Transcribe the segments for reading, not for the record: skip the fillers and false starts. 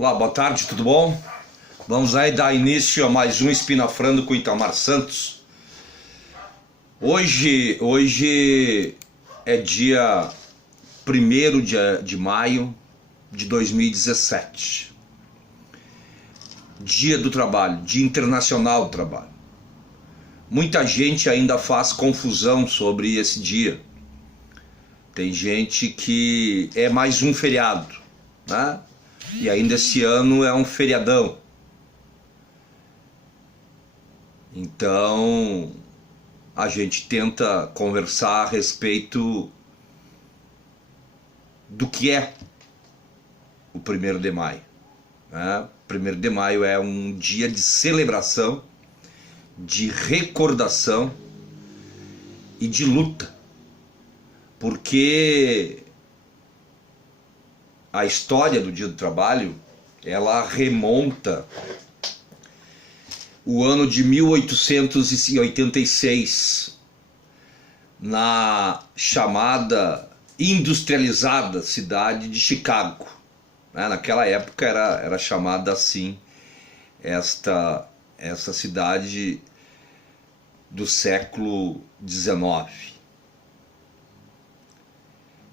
Olá, boa tarde, tudo bom? Vamos aí dar início a mais um Espinafrando com Itamar Santos. Hoje é dia 1º de maio de 2017. Dia do Trabalho, Dia Internacional do Trabalho. Muita gente ainda faz confusão sobre esse dia. Tem gente que é mais um feriado, né? E ainda esse ano é um feriadão. Então a gente tenta conversar a respeito do que é o 1º de maio, né? 1º de maio é um dia de celebração, de recordação e de luta, porque a história do Dia do Trabalho, ela remonta o ano de 1886, na chamada industrializada cidade de Chicago. Naquela época era chamada assim essa cidade do século XIX.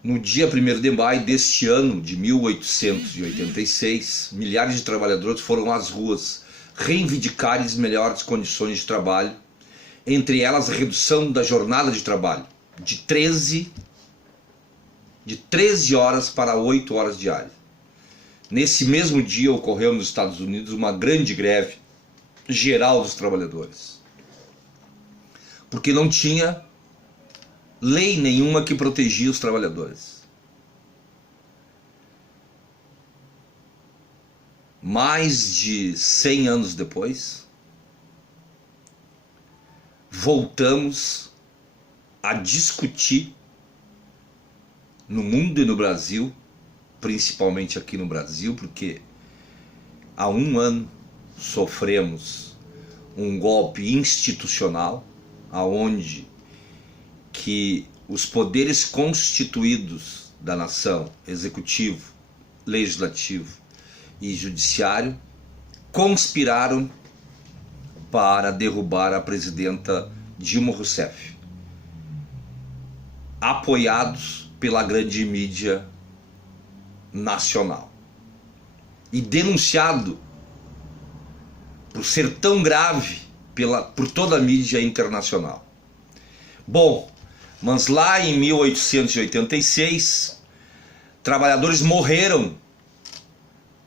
No dia 1º de maio deste ano de 1886, milhares de trabalhadores foram às ruas reivindicar as melhores condições de trabalho, entre elas a redução da jornada de trabalho de 13 horas para 8 horas diárias. Nesse mesmo dia ocorreu nos Estados Unidos uma grande greve geral dos trabalhadores, porque não tinha lei nenhuma que protegia os trabalhadores. Mais de 100 anos depois, voltamos a discutir no mundo e no Brasil, principalmente aqui no Brasil, porque há um ano sofremos um golpe institucional, aonde que os poderes constituídos da nação, executivo, legislativo e judiciário, conspiraram para derrubar a presidenta Dilma Rousseff, apoiados pela grande mídia nacional e denunciado por ser tão grave por toda a mídia internacional. Bom, mas lá em 1886, trabalhadores morreram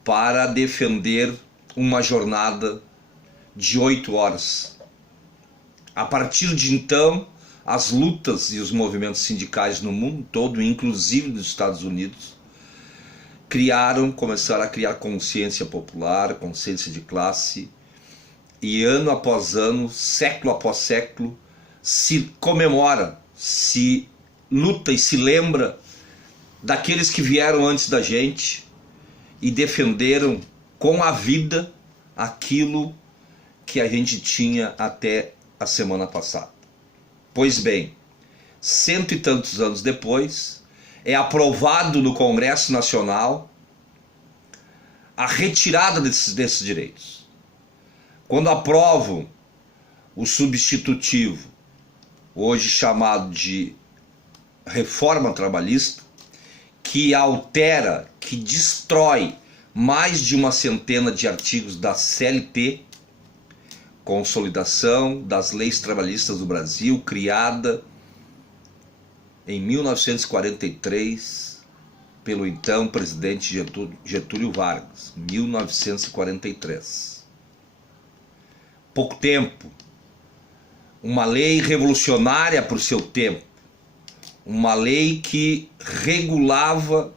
para defender uma jornada de 8 horas. A partir de então, as lutas e os movimentos sindicais no mundo todo, inclusive nos Estados Unidos, começaram a criar consciência popular, consciência de classe, e ano após ano, século após século, se comemora, se luta e se lembra daqueles que vieram antes da gente e defenderam com a vida aquilo que a gente tinha até a semana passada. Pois bem, 100 e tantos anos depois, é aprovado no Congresso Nacional a retirada desses direitos. Quando aprovam o substitutivo, hoje chamado de reforma trabalhista, que altera, que destrói mais de uma centena de artigos da CLT, Consolidação das Leis Trabalhistas do Brasil, criada em 1943 pelo então presidente Getúlio Vargas, 1943. Pouco tempo, uma lei revolucionária para o seu tempo, uma lei que regulava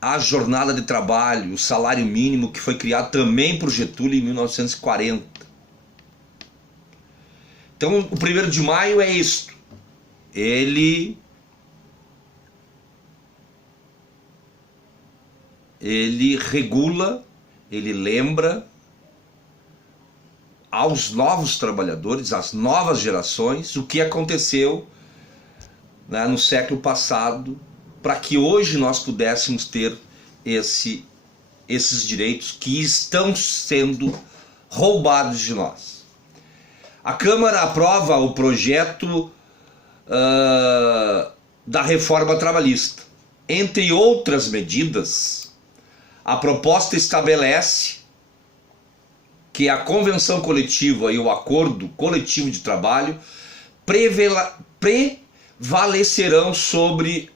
a jornada de trabalho, o salário mínimo, que foi criado também por Getúlio em 1940. Então, o 1º de maio é isto. Ele regula, ele lembra aos novos trabalhadores, às novas gerações, o que aconteceu, né, no século passado, para que hoje nós pudéssemos ter esse esses direitos que estão sendo roubados de nós. A Câmara aprova o projeto da reforma trabalhista. Entre outras medidas, a proposta estabelece que a convenção coletiva e o acordo coletivo de trabalho prevalecerão sobre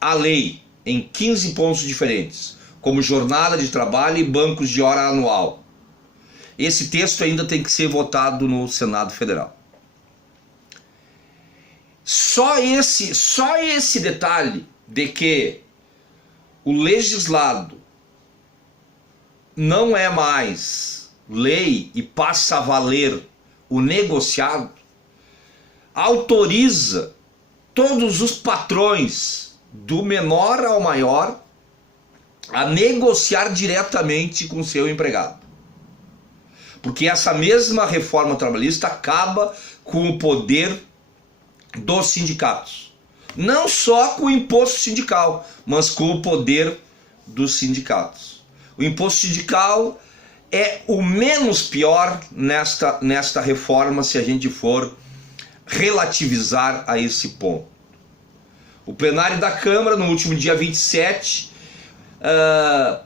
a lei em 15 pontos diferentes, como jornada de trabalho e bancos de hora anual. Esse texto ainda tem que ser votado no Senado Federal. Só esse detalhe de que o legislado não é mais lei e passa a valer o negociado, autoriza todos os patrões, do menor ao maior, a negociar diretamente com seu empregado. Porque essa mesma reforma trabalhista acaba com o poder dos sindicatos. Não só com o imposto sindical, mas com o poder dos sindicatos. O imposto sindical é o menos pior nesta reforma, se a gente for relativizar a esse ponto. O plenário da Câmara, no último dia 27,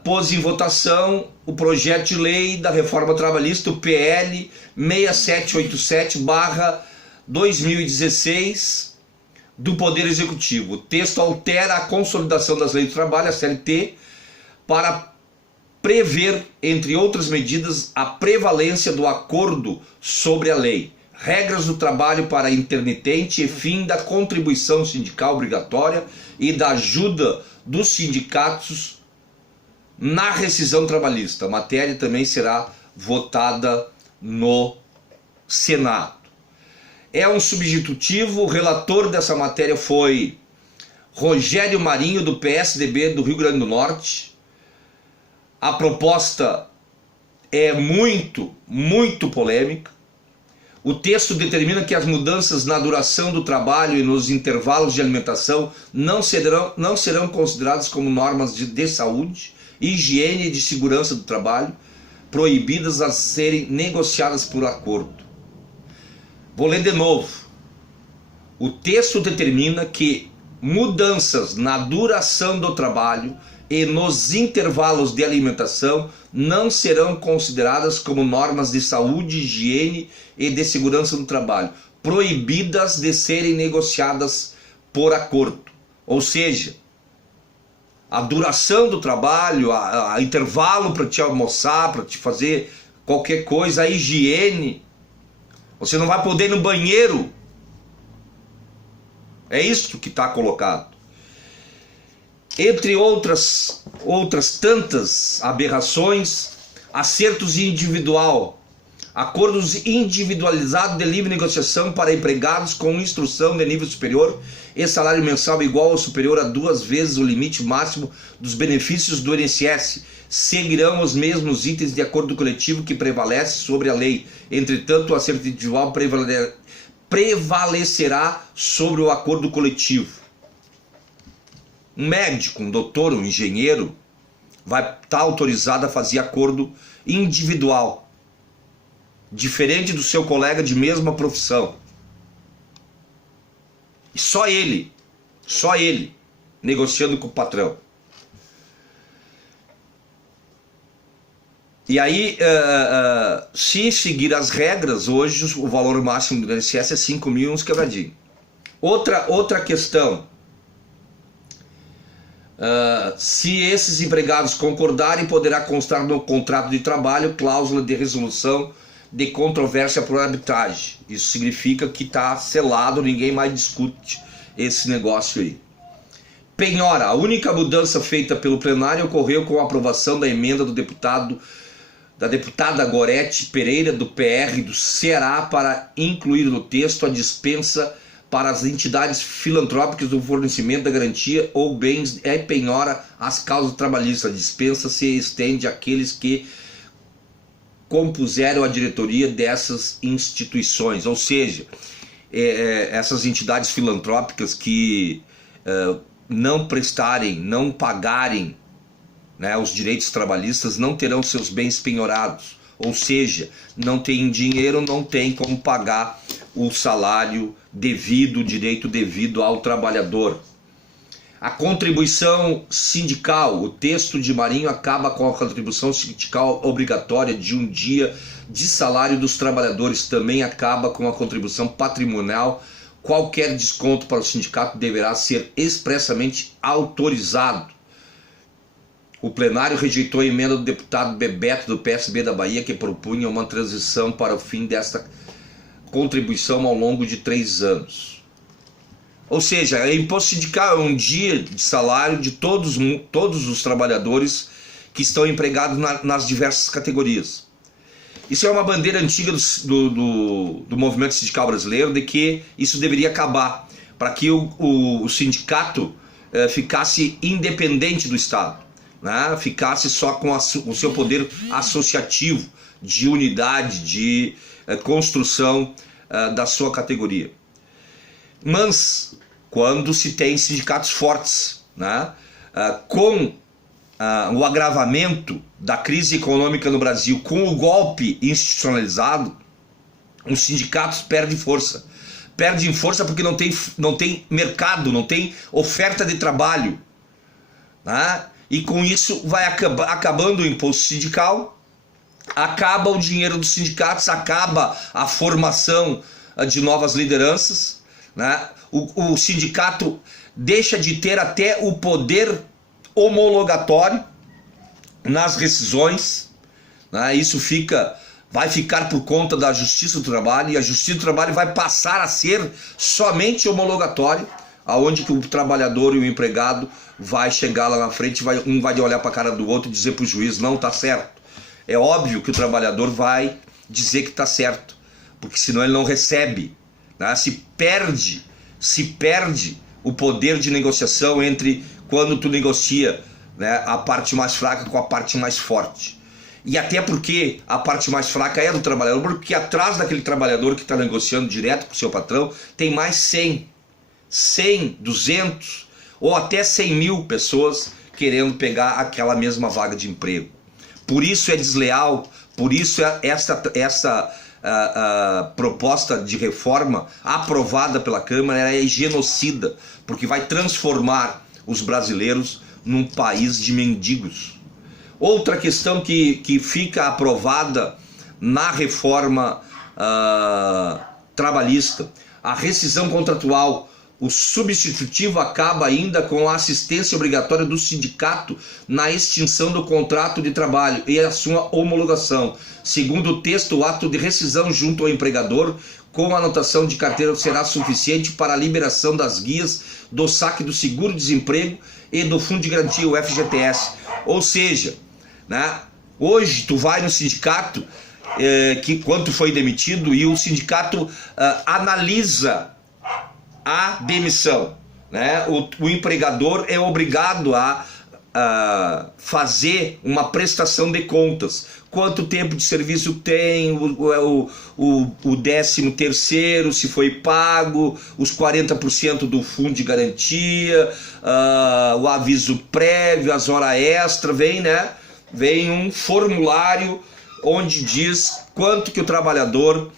pôs em votação o projeto de lei da reforma trabalhista, o PL 6787/2016, do Poder Executivo. O texto altera a consolidação das leis do trabalho, a CLT, para prever, entre outras medidas, a prevalência do acordo sobre a lei, regras do trabalho para intermitente e fim da contribuição sindical obrigatória e da ajuda dos sindicatos na rescisão trabalhista. A matéria também será votada no Senado. É um substitutivo, o relator dessa matéria foi Rogério Marinho, do PSDB do Rio Grande do Norte. A proposta é muito polêmica. O texto determina que as mudanças na duração do trabalho e nos intervalos de alimentação não serão consideradas como normas de saúde, higiene e de segurança do trabalho, proibidas a serem negociadas por acordo. Vou ler de novo. O texto determina que mudanças na duração do trabalho e nos intervalos de alimentação não serão consideradas como normas de saúde, higiene e de segurança do trabalho, proibidas de serem negociadas por acordo. Ou seja, a duração do trabalho, a intervalo para te almoçar, para te fazer qualquer coisa, a higiene, você não vai poder ir no banheiro. É isso que está colocado. Entre outras tantas aberrações, acertos acordos individualizados de livre negociação para empregados com instrução de nível superior e salário mensal igual ou superior a 2 vezes o limite máximo dos benefícios do INSS, seguirão os mesmos itens de acordo coletivo que prevalece sobre a lei. Entretanto, o acerto individual prevalecerá sobre o acordo coletivo. Um médico, um doutor, um engenheiro vai estar autorizado a fazer acordo individual, diferente do seu colega de mesma profissão. E só ele, negociando com o patrão. E aí, se seguir as regras, hoje o valor máximo do INSS é 5 mil uns quebradinhos. Outra questão. Se esses empregados concordarem, poderá constar no contrato de trabalho cláusula de resolução de controvérsia por arbitragem. Isso significa que está selado, ninguém mais discute esse negócio aí. Penhora. A única mudança feita pelo plenário ocorreu com a aprovação da emenda da deputada Gorete Pereira, do PR do Ceará, para incluir no texto a dispensa para as entidades filantrópicas do fornecimento da garantia ou bens e penhora as causas trabalhistas. A dispensa se estende àqueles que compuseram a diretoria dessas instituições, ou seja, essas entidades filantrópicas que não pagarem né, os direitos trabalhistas, não terão seus bens penhorados. Ou seja, não tem dinheiro, não tem como pagar o salário devido, o direito devido ao trabalhador. A contribuição sindical, o texto de Marinho acaba com a contribuição sindical obrigatória de um dia de salário dos trabalhadores, também acaba com a contribuição patrimonial. Qualquer desconto para o sindicato deverá ser expressamente autorizado. O plenário rejeitou a emenda do deputado Bebeto do PSB da Bahia, que propunha uma transição para o fim desta contribuição ao longo de 3 anos. Ou seja, é imposto sindical é um dia de salário de todos os trabalhadores que estão empregados nas diversas categorias. Isso é uma bandeira antiga do movimento sindical brasileiro, de que isso deveria acabar, para que o sindicato ficasse independente do Estado, né? Ficasse só com o seu poder associativo, de unidade, de construção da sua categoria. Mas quando se tem sindicatos fortes, né, com o agravamento da crise econômica no Brasil, com o golpe institucionalizado, os sindicatos perdem força. Perdem força porque não tem mercado, não tem oferta de trabalho, né? E com isso vai acabando o imposto sindical, acaba o dinheiro dos sindicatos, acaba a formação de novas lideranças, né? O sindicato deixa de ter até o poder homologatório nas rescisões, né? Isso vai ficar por conta da Justiça do Trabalho, e a Justiça do Trabalho vai passar a ser somente homologatório, aonde que o trabalhador e o empregado vai chegar lá na frente, um vai olhar para a cara do outro e dizer para o juiz, não está certo. É óbvio que o trabalhador vai dizer que está certo, porque senão ele não recebe, né? Se perde o poder de negociação entre quando tu negocia, né, a parte mais fraca com a parte mais forte. E até porque a parte mais fraca é do trabalhador, porque atrás daquele trabalhador que está negociando direto com o seu patrão, tem mais 100, 200 ou até 100 mil pessoas querendo pegar aquela mesma vaga de emprego. Por isso é desleal, por isso essa proposta de reforma aprovada pela Câmara é genocida, porque vai transformar os brasileiros num país de mendigos. Outra questão que fica aprovada na reforma trabalhista, a rescisão contratual. O substitutivo acaba ainda com a assistência obrigatória do sindicato na extinção do contrato de trabalho e a sua homologação. Segundo o texto, o ato de rescisão junto ao empregador com anotação de carteira será suficiente para a liberação das guias do saque do seguro-desemprego e do fundo de garantia, o FGTS. Ou seja, né, hoje tu vai no sindicato que quando foi demitido, e o sindicato analisa a demissão, né? O empregador é obrigado a fazer uma prestação de contas. Quanto tempo de serviço tem, o 13º, se foi pago, os 40% do fundo de garantia, o aviso prévio, as horas extras, vem um formulário onde diz quanto que o trabalhador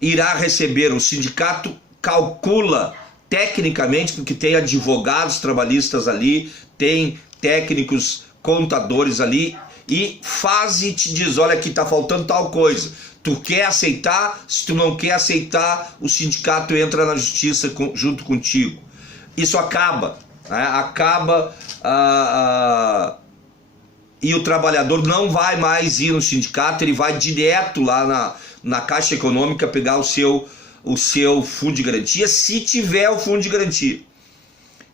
irá receber. O sindicato calcula tecnicamente, porque tem advogados trabalhistas ali, tem técnicos contadores ali, e faz e te diz, olha, aqui está faltando tal coisa, tu quer aceitar? Se tu não quer aceitar, o sindicato entra na justiça junto contigo. Isso acaba, né? E o trabalhador não vai mais ir no sindicato, ele vai direto lá na Caixa Econômica pegar o seu fundo de garantia, se tiver o fundo de garantia.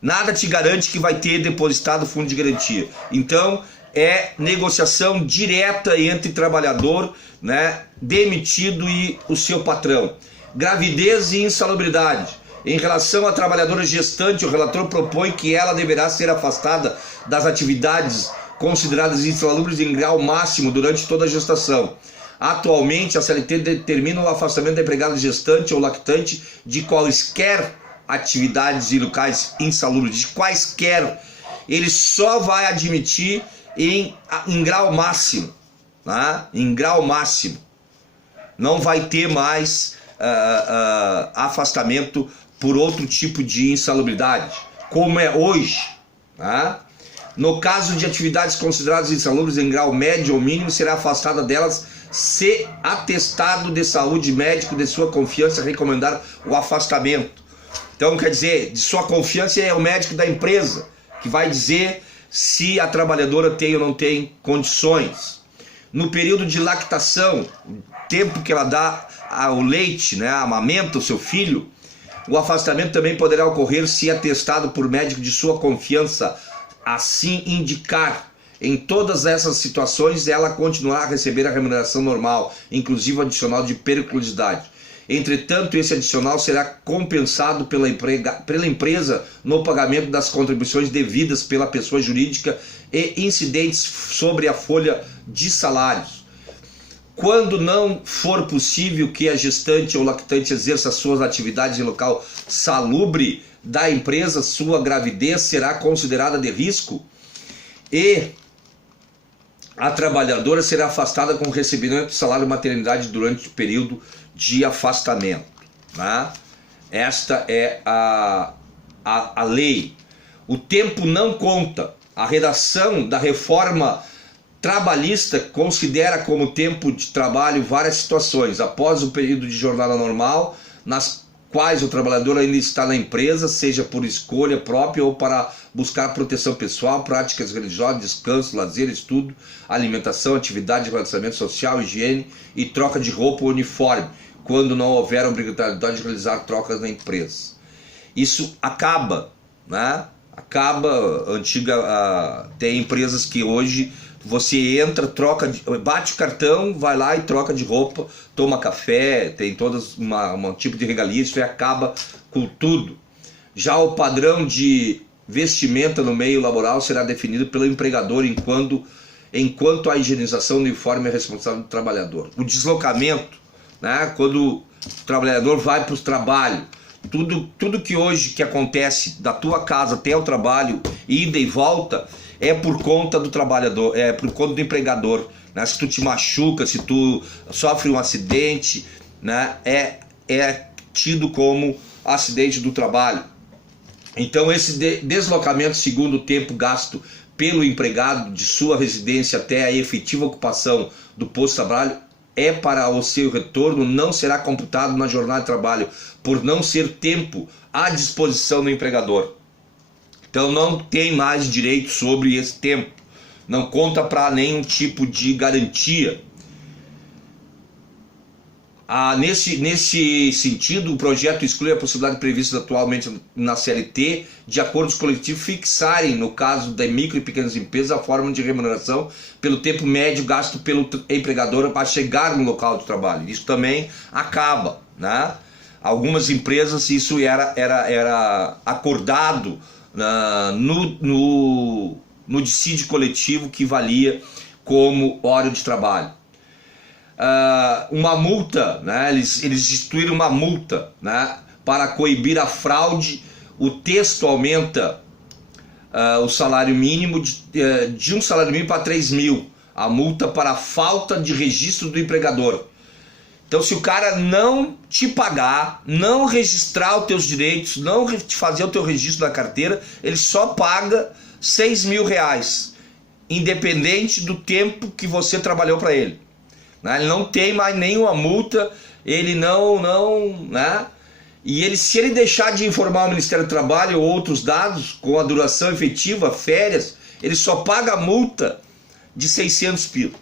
Nada te garante que vai ter depositado o fundo de garantia. Então é negociação direta entre trabalhador, né, demitido, e o seu patrão. Gravidez e insalubridade. Em relação à trabalhadora gestante, o relator propõe que ela deverá ser afastada das atividades consideradas insalubres em grau máximo durante toda a gestação. Atualmente, a CLT determina o afastamento da empregada gestante ou lactante de quaisquer atividades e locais insalubres, de quaisquer. Ele só vai admitir em grau máximo, né? Em grau máximo. Não vai ter mais afastamento por outro tipo de insalubridade, como é hoje, né? No caso de atividades consideradas insalubres em grau médio ou mínimo, será afastada delas se atestado de saúde médico de sua confiança recomendar o afastamento. Então, quer dizer, de sua confiança é o médico da empresa que vai dizer se a trabalhadora tem ou não tem condições. No período de lactação, tempo que ela dá o leite, né, amamenta o seu filho, o afastamento também poderá ocorrer se atestado por médico de sua confiança assim indicar. Em todas essas situações, ela continuará a receber a remuneração normal, inclusive o adicional de periculosidade. Entretanto, esse adicional será compensado pela empresa no pagamento das contribuições devidas pela pessoa jurídica e incidentes sobre a folha de salários. Quando não for possível que a gestante ou lactante exerça suas atividades em local salubre da empresa, sua gravidez será considerada de risco e a trabalhadora será afastada com recebimento de salário maternidade durante o período de afastamento, né? Esta é a lei. O tempo não conta. A redação da reforma trabalhista considera como tempo de trabalho várias situações após o período de jornada normal, nas quais o trabalhador ainda está na empresa, seja por escolha própria ou para buscar proteção pessoal, práticas religiosas, descanso, lazer, estudo, alimentação, atividade de relacionamento social, higiene e troca de roupa ou uniforme, quando não houver obrigatoriedade de realizar trocas na empresa. Isso acaba, né? Tem empresas que hoje você entra, bate o cartão, vai lá e troca de roupa, toma café, tem todas um tipo de regalia, isso acaba com tudo. Já o padrão de vestimenta no meio laboral será definido pelo empregador enquanto a higienização do uniforme é responsável do trabalhador. O deslocamento, né, quando o trabalhador vai para o trabalho, tudo que hoje que acontece da tua casa até o trabalho, ida e volta, é por conta do trabalhador, é por conta do empregador, né? Se tu te machuca, se tu sofre um acidente, né, é tido como acidente do trabalho. Então esse deslocamento segundo o tempo gasto pelo empregado de sua residência até a efetiva ocupação do posto de trabalho para o seu retorno não será computado na jornada de trabalho, por não ser tempo à disposição do empregador. Então não tem mais direito sobre esse tempo, não conta para nenhum tipo de garantia. Nesse sentido, o projeto exclui a possibilidade prevista atualmente na CLT de acordos coletivos fixarem, no caso da micro e pequenas empresas, a forma de remuneração pelo tempo médio gasto pelo empregador para chegar no local de trabalho. Isso também acaba, né? Algumas empresas isso era acordado no dissídio coletivo que valia como hora de trabalho. Uma multa, né? Eles instituíram uma multa, né, para coibir a fraude. O texto aumenta o salário mínimo de um salário mínimo para 3.000, a multa para falta de registro do empregador. Então, se o cara não te pagar, não registrar os teus direitos, não te fazer o teu registro na carteira, ele só paga R$6.000, independente do tempo que você trabalhou para ele. Ele não tem mais nenhuma multa, ele né? E se ele deixar de informar o Ministério do Trabalho ou outros dados com a duração efetiva, férias, ele só paga a multa de 600 pila.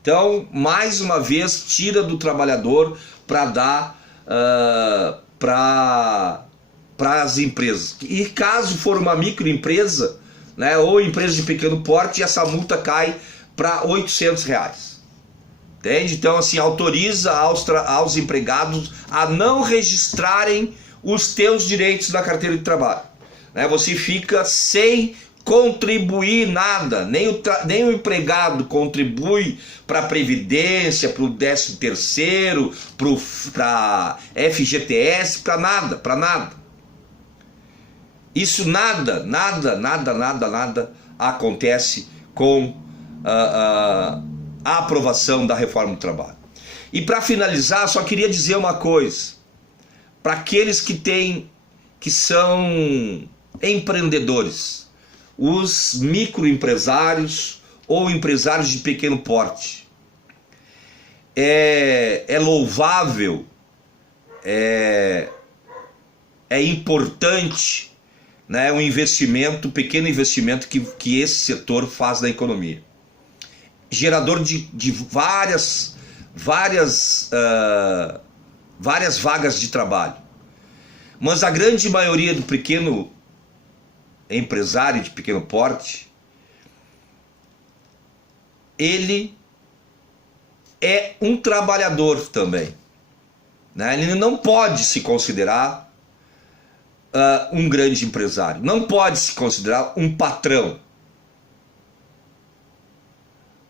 Então, mais uma vez, tira do trabalhador para dar para as empresas. E caso for uma microempresa, né, ou empresa de pequeno porte, essa multa cai para R$800. Entende? Então, assim, autoriza aos empregados a não registrarem os teus direitos na carteira de trabalho. Né? Você fica sem contribuir nada, nem o empregado contribui para a Previdência, para o 13º, para FGTS, para nada. Isso nada acontece com a aprovação da reforma do trabalho. E para finalizar, só queria dizer uma coisa para aqueles que são empreendedores, os microempresários ou empresários de pequeno porte. É louvável, é importante, né, um investimento, um pequeno investimento que esse setor faz na economia. Gerador de várias vagas de trabalho. Mas a grande maioria do pequeno empresário de pequeno porte, ele é um trabalhador também, né? Ele não pode se considerar um grande empresário, não pode se considerar um patrão.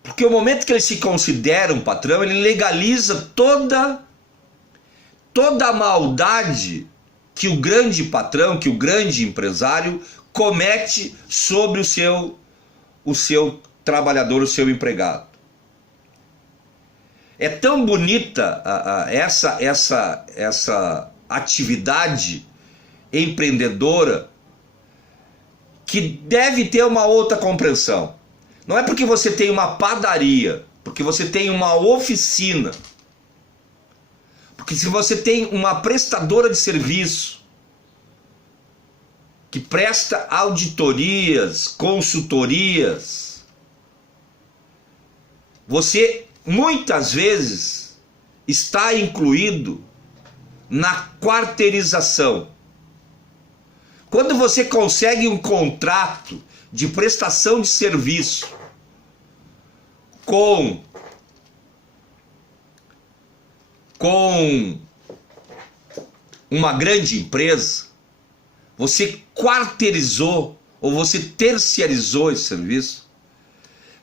Porque o momento que ele se considera um patrão, ele legaliza toda a maldade que o grande patrão, que o grande empresário comete sobre o seu trabalhador, o seu empregado. É tão bonita essa atividade empreendedora que deve ter uma outra compreensão. Não é porque você tem uma padaria, porque você tem uma oficina, porque se você tem uma prestadora de serviço que presta auditorias, consultorias, você muitas vezes está incluído na quarteirização. Quando você consegue um contrato de prestação de serviço com uma grande empresa, você quarteirizou ou você terciarizou esse serviço.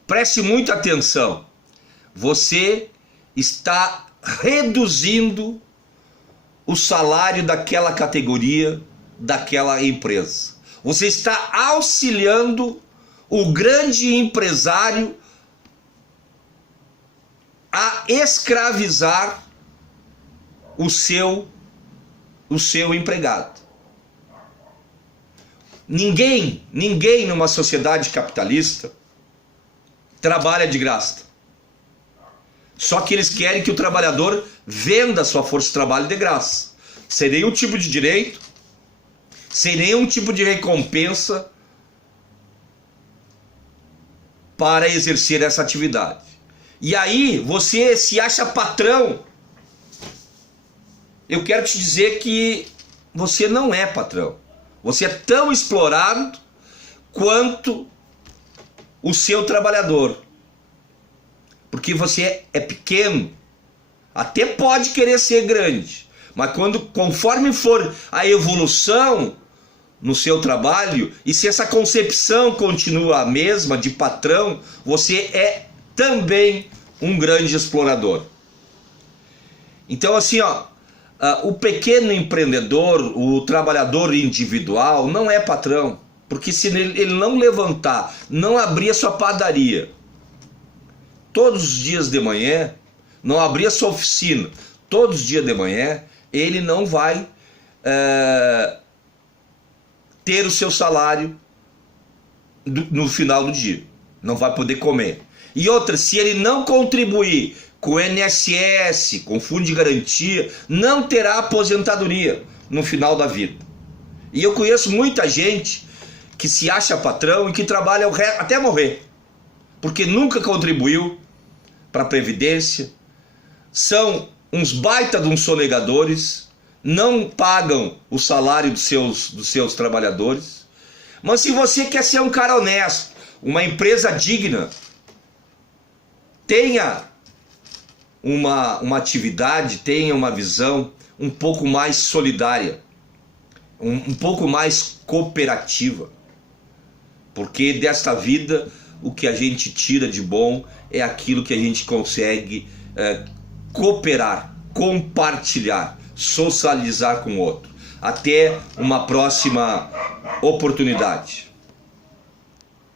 Preste muita atenção. Você está reduzindo o salário daquela categoria, daquela empresa. Você está auxiliando o grande empresário a escravizar o seu empregado. Ninguém numa sociedade capitalista trabalha de graça. Só que eles querem que o trabalhador venda a sua força de trabalho de graça, sem nenhum tipo de direito, sem nenhum tipo de recompensa para exercer essa atividade. E aí você se acha patrão. Eu quero te dizer que você não é patrão. Você é tão explorado quanto o seu trabalhador. Porque você é pequeno. Até pode querer ser grande. Mas conforme for a evolução no seu trabalho, e se essa concepção continua a mesma de patrão, você é também um grande explorador. Então assim, o pequeno empreendedor, o trabalhador individual não é patrão, porque se ele não levantar, não abrir a sua padaria todos os dias de manhã, não abrir a sua oficina todos os dias de manhã, ele não vai ter o seu salário no final do dia, não vai poder comer. E outra, se ele não contribuir com o INSS, com o fundo de garantia, não terá aposentadoria no final da vida. E eu conheço muita gente que se acha patrão e que trabalha até morrer, porque nunca contribuiu para a Previdência, são uns baita de uns sonegadores, não pagam o salário dos seus trabalhadores. Mas se você quer ser um cara honesto, uma empresa digna, tenha uma atividade, tenha uma visão um pouco mais solidária, um pouco mais cooperativa, porque desta vida o que a gente tira de bom é aquilo que a gente consegue cooperar, compartilhar, socializar com o outro. Até uma próxima oportunidade.